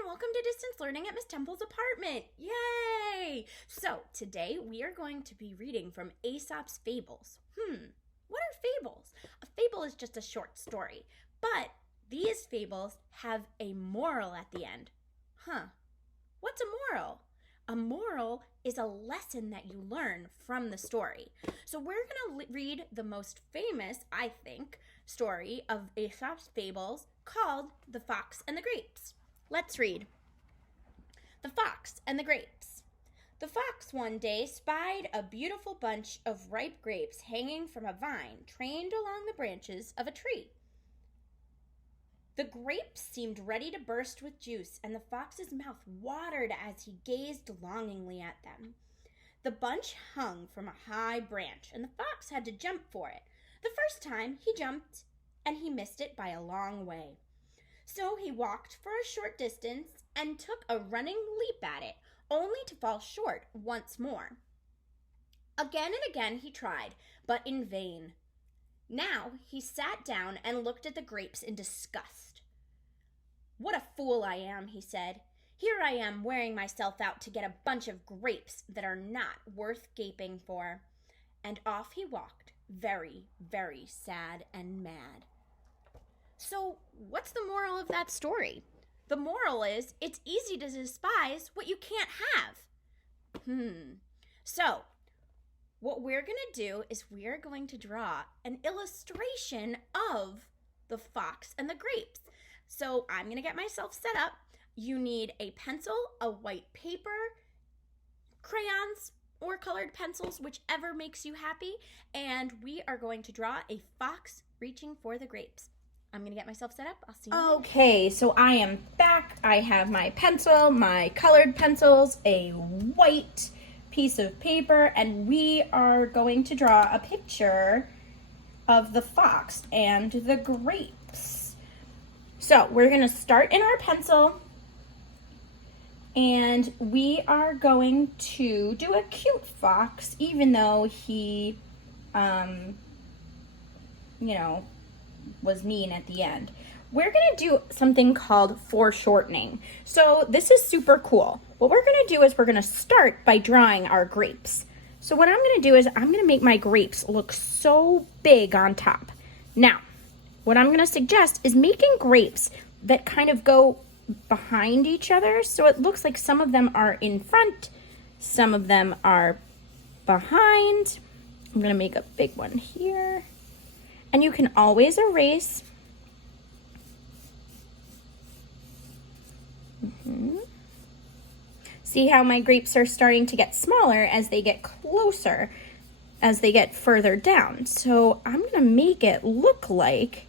and welcome to Distance Learning at Miss Temple's apartment. Yay! So, today we are going to be reading from Aesop's Fables. What are fables? A fable is just a short story, but these fables have a moral at the end. What's a moral? A moral is a lesson that you learn from the story. So we're going to read the most famous, I think, story of Aesop's Fables called The Fox and the Grapes. Let's read. The Fox and the Grapes. The fox one day spied a beautiful bunch of ripe grapes hanging from a vine trained along the branches of a tree. The grapes seemed ready to burst with juice, and the fox's mouth watered as he gazed longingly at them. The bunch hung from a high branch, and the fox had to jump for it. The first time he jumped, and he missed it by a long way. So he walked for a short distance and took a running leap at it, only to fall short once more. Again and again he tried, but in vain. Now he sat down and looked at the grapes in disgust. "What a fool I am," he said. "Here I am wearing myself out to get a bunch of grapes that are not worth gaping for." And off he walked, very, very sad and mad. So, what's the moral of that story? The moral is, it's easy to despise what you can't have. So, what we're going to do is we're going to draw an illustration of the fox and the grapes. So, I'm going to get myself set up. You need a pencil, a white paper, crayons, or colored pencils, whichever makes you happy. And we are going to draw a fox reaching for the grapes. I'm going to get myself set up. I'll see you. Okay, so I am back. I have my pencil, my colored pencils, a white piece of paper, and we are going to draw a picture of the fox and the grapes. So we're going to start in our pencil, and we are going to do a cute fox, even though he, was mean at the end. We're going to do something called foreshortening. So this is super cool. What we're going to do is we're going to start by drawing our grapes. So what I'm going to do is I'm going to make my grapes look so big on top. Now, what I'm going to suggest is making grapes that kind of go behind each other. So it looks like some of them are in front, some of them are behind. I'm going to make a big one here. And you can always erase. See how my grapes are starting to get smaller as they get closer, as they get further down. So I'm going to make it look like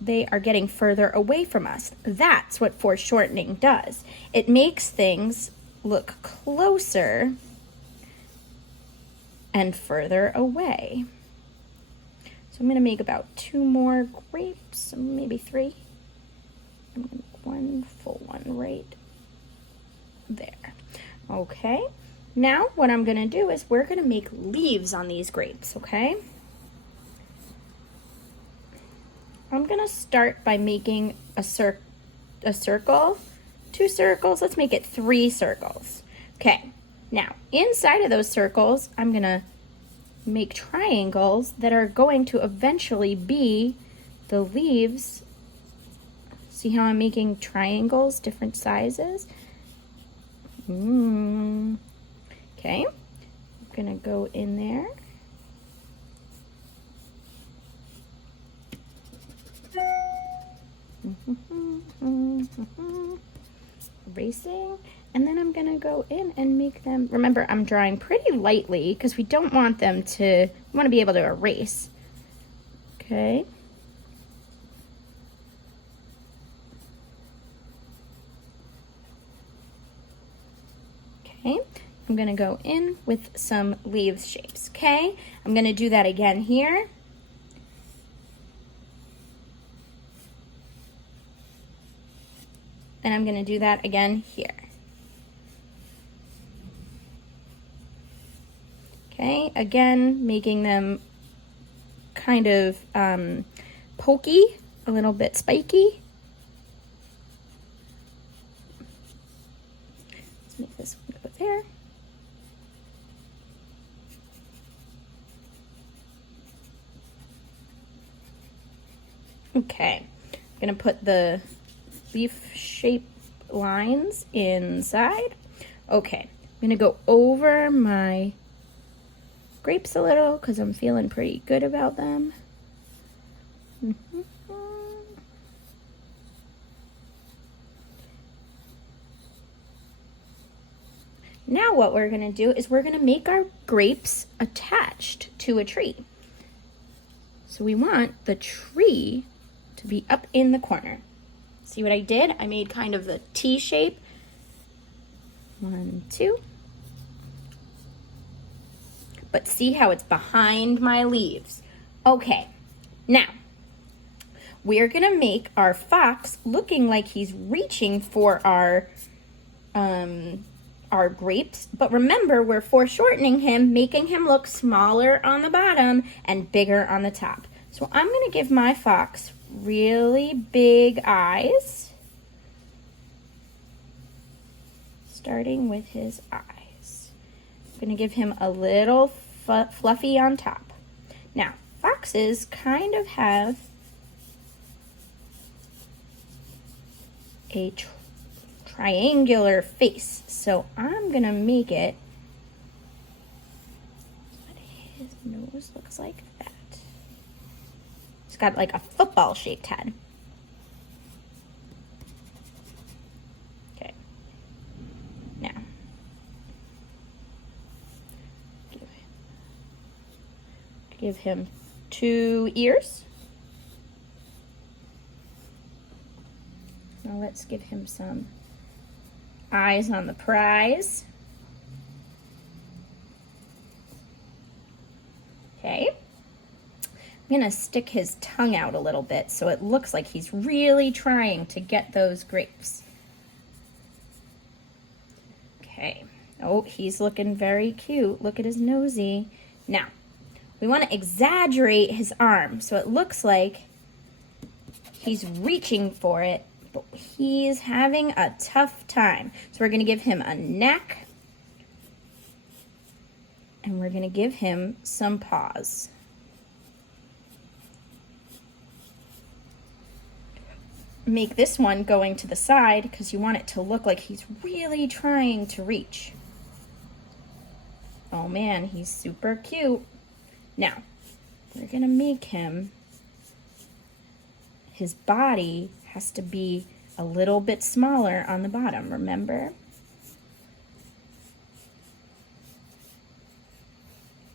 they are getting further away from us. That's what foreshortening does. It makes things look closer and further away. So I'm going to make about 2 more grapes, maybe 3. I'm going to make one full one right there. Okay, now what I'm going to do is we're going to make leaves on these grapes, okay? I'm going to start by making a circle, 2 circles. Let's make it 3 circles. Okay, now inside of those circles, I'm going to make triangles that are going to eventually be the leaves. See how I'm making triangles, different sizes? Okay, I'm gonna go in there. Erasing. And then I'm gonna go in and make them, remember I'm drawing pretty lightly because we don't want them to, we want to be able to erase. Okay. Okay, I'm gonna go in with some leaves shapes, okay? I'm gonna do that again here. And I'm gonna do that again here. Okay, again, making them kind of pokey, a little bit spiky. Okay, I'm gonna put the leaf shape lines inside. Okay, I'm gonna go over my grapes a little because I'm feeling pretty good about them. Now what we're gonna do is we're gonna make our grapes attached to a tree. So we want the tree to be up in the corner. See what I did? I made kind of a T shape. 1, 2. But see how it's behind my leaves. Okay, now we're gonna make our fox looking like he's reaching for our grapes, but remember we're foreshortening him, making him look smaller on the bottom and bigger on the top. So I'm gonna give my fox really big eyes, starting with his eyes. I'm gonna give him a little fluffy on top. Now, foxes kind of have a triangular face, so I'm gonna make it what his nose looks like that. It's got like a football shaped head. Okay, now give him 2 ears. Now let's give him some eyes on the prize. Okay. I'm gonna stick his tongue out a little bit so it looks like he's really trying to get those grapes. Okay. Oh, he's looking very cute. Look at his nosy. Now, we want to exaggerate his arm so it looks like he's reaching for it, but he's having a tough time. So we're going to give him a neck, and we're going to give him some paws. Make this one going to the side because you want it to look like he's really trying to reach. Oh man, he's super cute. Now, we're gonna make him, his body has to be a little bit smaller on the bottom, remember?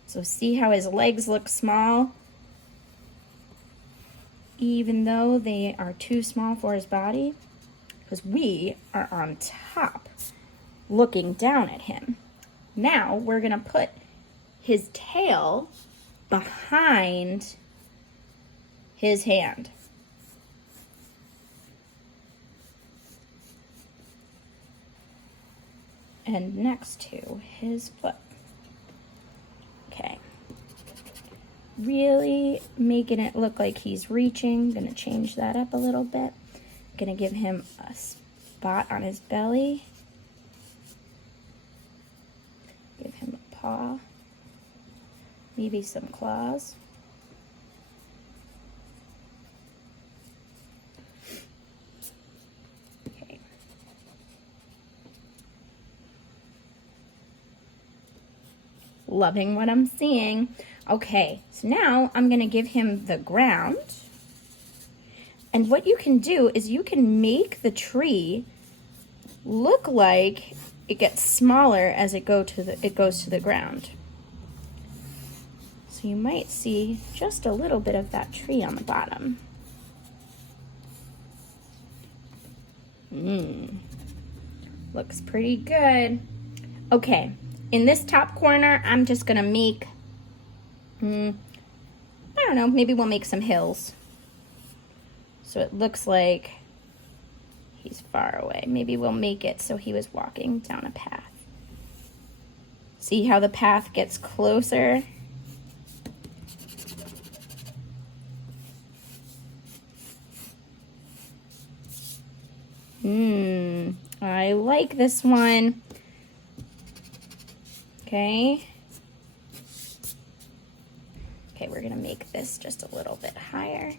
So see how his legs look small? Even though they are too small for his body? Because we are on top, looking down at him. Now, we're gonna put his tail behind his hand. And next to his foot. Okay. Really making it look like he's reaching. Gonna change that up a little bit. Gonna give him a spot on his belly. Give him a paw. Maybe some claws. Okay. Loving what I'm seeing. Okay, so now I'm gonna give him the ground. And what you can do is you can make the tree look like it gets smaller as it goes to the ground. So you might see just a little bit of that tree on the bottom. Looks pretty good. Okay, in this top corner, I'm just gonna make, I don't know, maybe we'll make some hills. So it looks like he's far away. Maybe we'll make it so he was walking down a path. See how the path gets closer? I like this one. Okay. Okay, we're gonna make this just a little bit higher.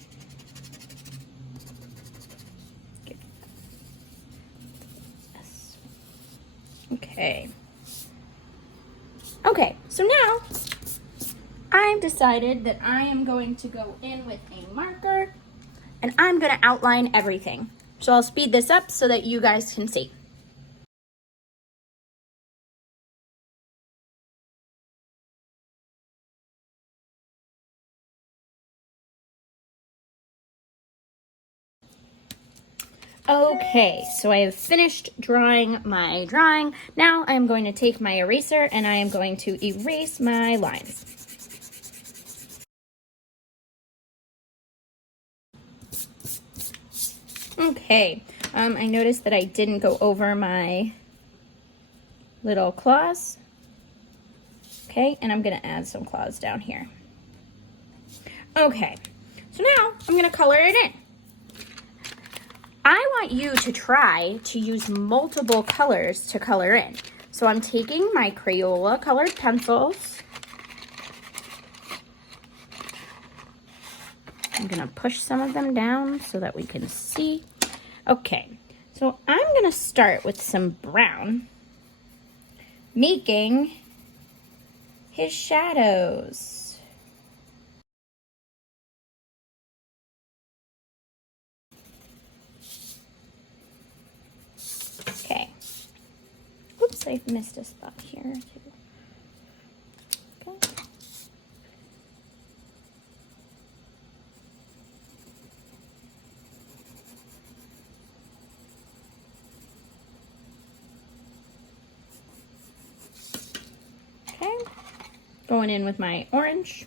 Okay. Okay, so now I've decided that I am going to go in with a marker and I'm going to outline everything. So I'll speed this up so that you guys can see. Okay, so I have finished drawing my drawing. Now I'm going to take my eraser and I am going to erase my lines. Okay, I noticed that I didn't go over my little claws. Okay, and I'm gonna add some claws down here. Okay, so now I'm gonna color it in. I want you to try to use multiple colors to color in. So I'm taking my Crayola colored pencils. I'm gonna push some of them down so that we can see. Okay, so I'm gonna start with some brown, making his shadows. Okay. Oops, I missed a spot here too. Okay. Okay. Going in with my orange.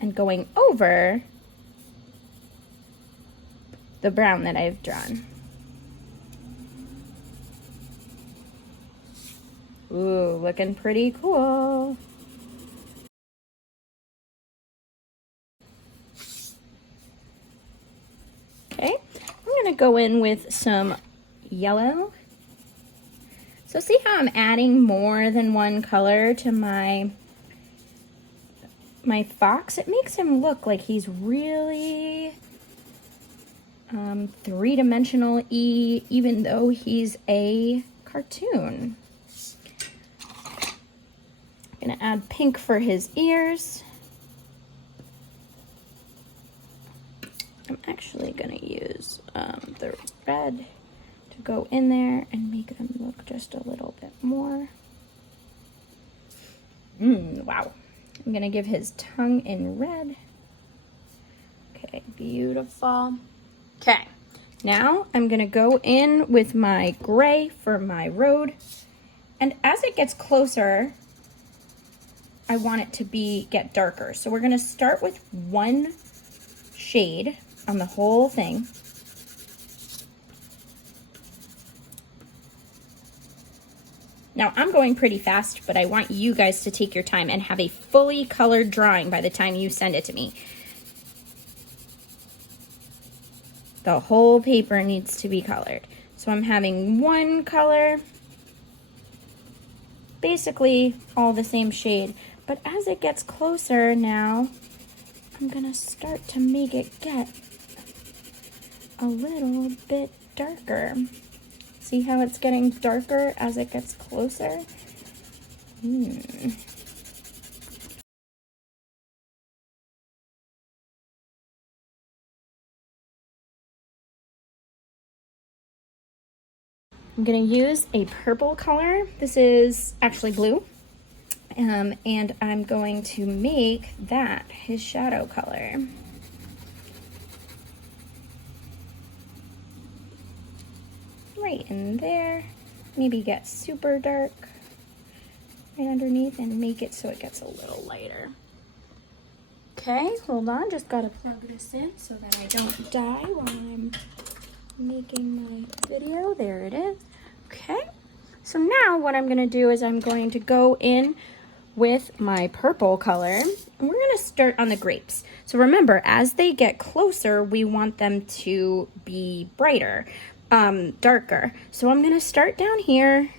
And going over the brown that I've drawn. Ooh, looking pretty cool. Okay, I'm gonna go in with some yellow. So see how I'm adding more than one color to my fox? It makes him look like he's really three-dimensional-y, even though he's a cartoon. I'm gonna add pink for his ears. I'm actually gonna use the red to go in there and make them look just a little bit more. Wow. I'm gonna give his tongue in red. Okay, beautiful. Okay, now I'm gonna go in with my gray for my road. And as it gets closer, I want it to get darker. So we're gonna start with one shade on the whole thing. Now I'm going pretty fast, but I want you guys to take your time and have a fully colored drawing by the time you send it to me. The whole paper needs to be colored. So I'm having one color, basically all the same shade, but as it gets closer now, I'm gonna start to make it get a little bit darker. See how it's getting darker as it gets closer? I'm gonna use a purple color. This is actually blue. And I'm going to make that his shadow color. Right in there. Maybe get super dark right underneath and make it so it gets a little lighter. Okay, hold on, just gotta plug this in so that I don't die while I'm making my video. There it is. Okay, so now what I'm gonna do is I'm going to go in with my purple color, and we're gonna start on the grapes. So remember, as they get closer, we want them to be brighter, darker. So I'm gonna start down here.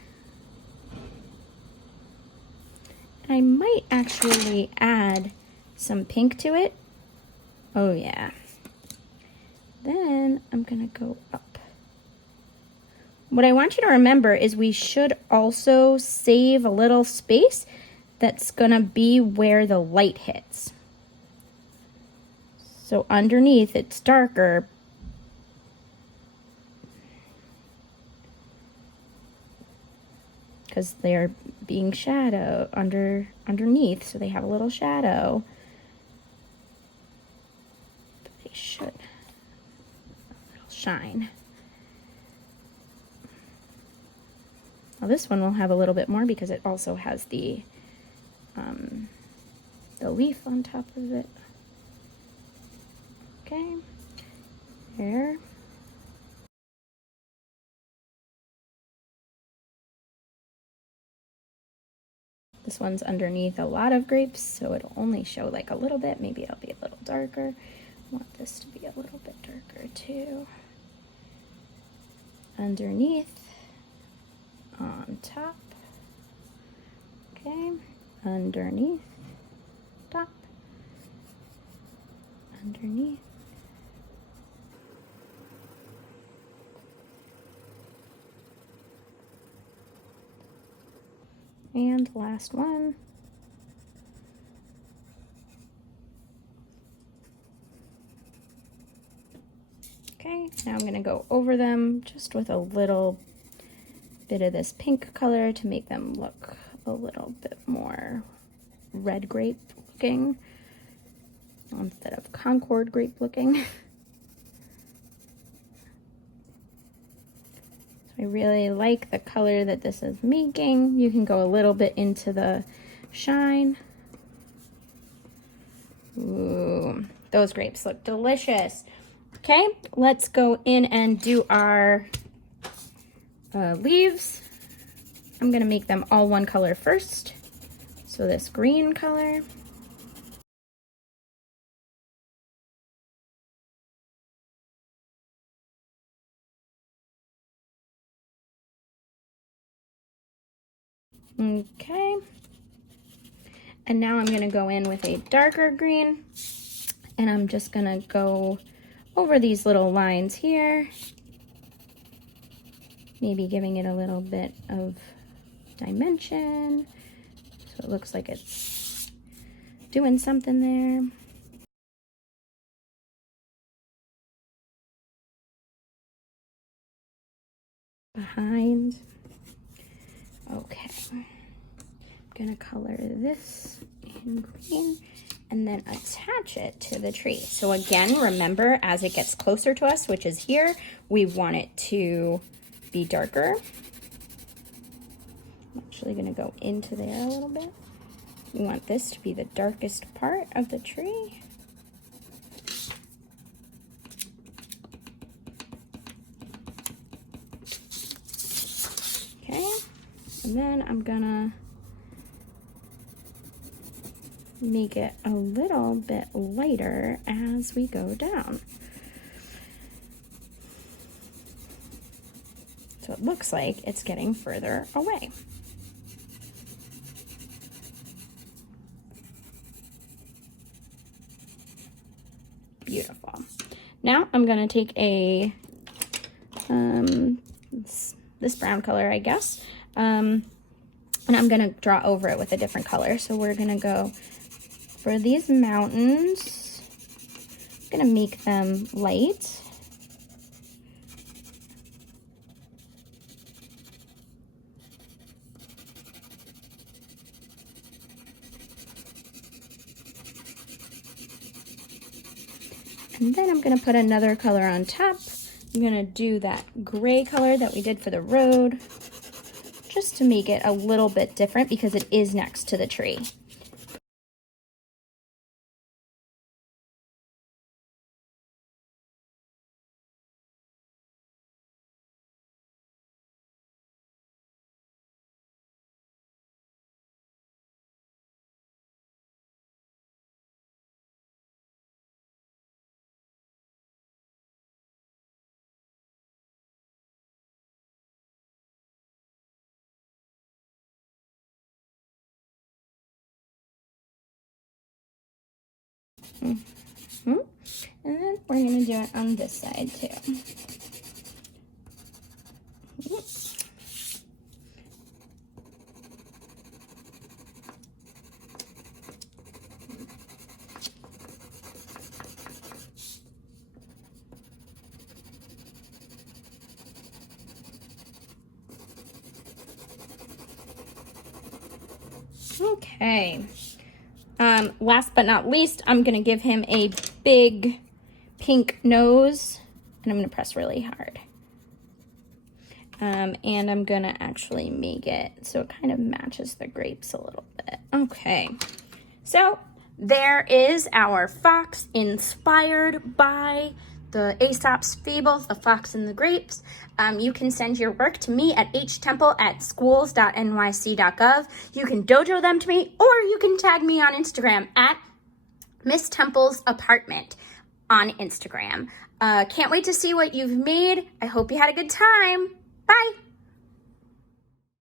I might actually add some pink to it. Oh yeah. Then I'm gonna go up. What I want you to remember is we should also save a little space that's gonna be where the light hits. So underneath it's darker, because they're being shadow underneath, so they have a little shadow. But they should a little shine. Now this one will have a little bit more because it also has the leaf on top of it. Okay, there. This one's underneath a lot of grapes, so it'll only show like a little bit. Maybe it'll be a little darker. I want this to be a little bit darker too. Underneath, on top. Okay, underneath, top, underneath. And last one. Okay, now I'm gonna go over them just with a little bit of this pink color to make them look a little bit more red grape looking instead of Concord grape looking. I really like the color that this is making. You can go a little bit into the shine. Ooh, those grapes look delicious. Okay, let's go in and do our leaves. I'm gonna make them all one color first. So this green color. Okay. And now I'm gonna go in with a darker green, and I'm just gonna go over these little lines here, maybe giving it a little bit of dimension so it looks like it's doing something there. Behind. Okay, I'm gonna color this in green and then attach it to the tree. So again, remember, as it gets closer to us, which is here, we want it to be darker. I'm actually gonna go into there a little bit. We want this to be the darkest part of the tree. Okay, and then I'm gonna make it a little bit lighter as we go down. So it looks like it's getting further away. Beautiful. Now I'm gonna take a, this brown color, I guess, and I'm gonna draw over it with a different color. So we're gonna go for these mountains. I'm gonna make them light. And then I'm gonna put another color on top. I'm gonna do that gray color that we did for the road, just to make it a little bit different because it is next to the tree. And then we're going to do it on this side too. Okay. Last but not least, I'm going to give him a big pink nose, and I'm going to press really hard. And I'm going to actually make it so it kind of matches the grapes a little bit. Okay. So there is our fox inspired by the Aesop's Fables, The Fox and the Grapes. You can send your work to me at htemple@schools.nyc.gov. You can dojo them to me, or you can tag me on Instagram at Miss Temple's Apartment on Instagram. Can't wait to see what you've made. I hope you had a good time. Bye.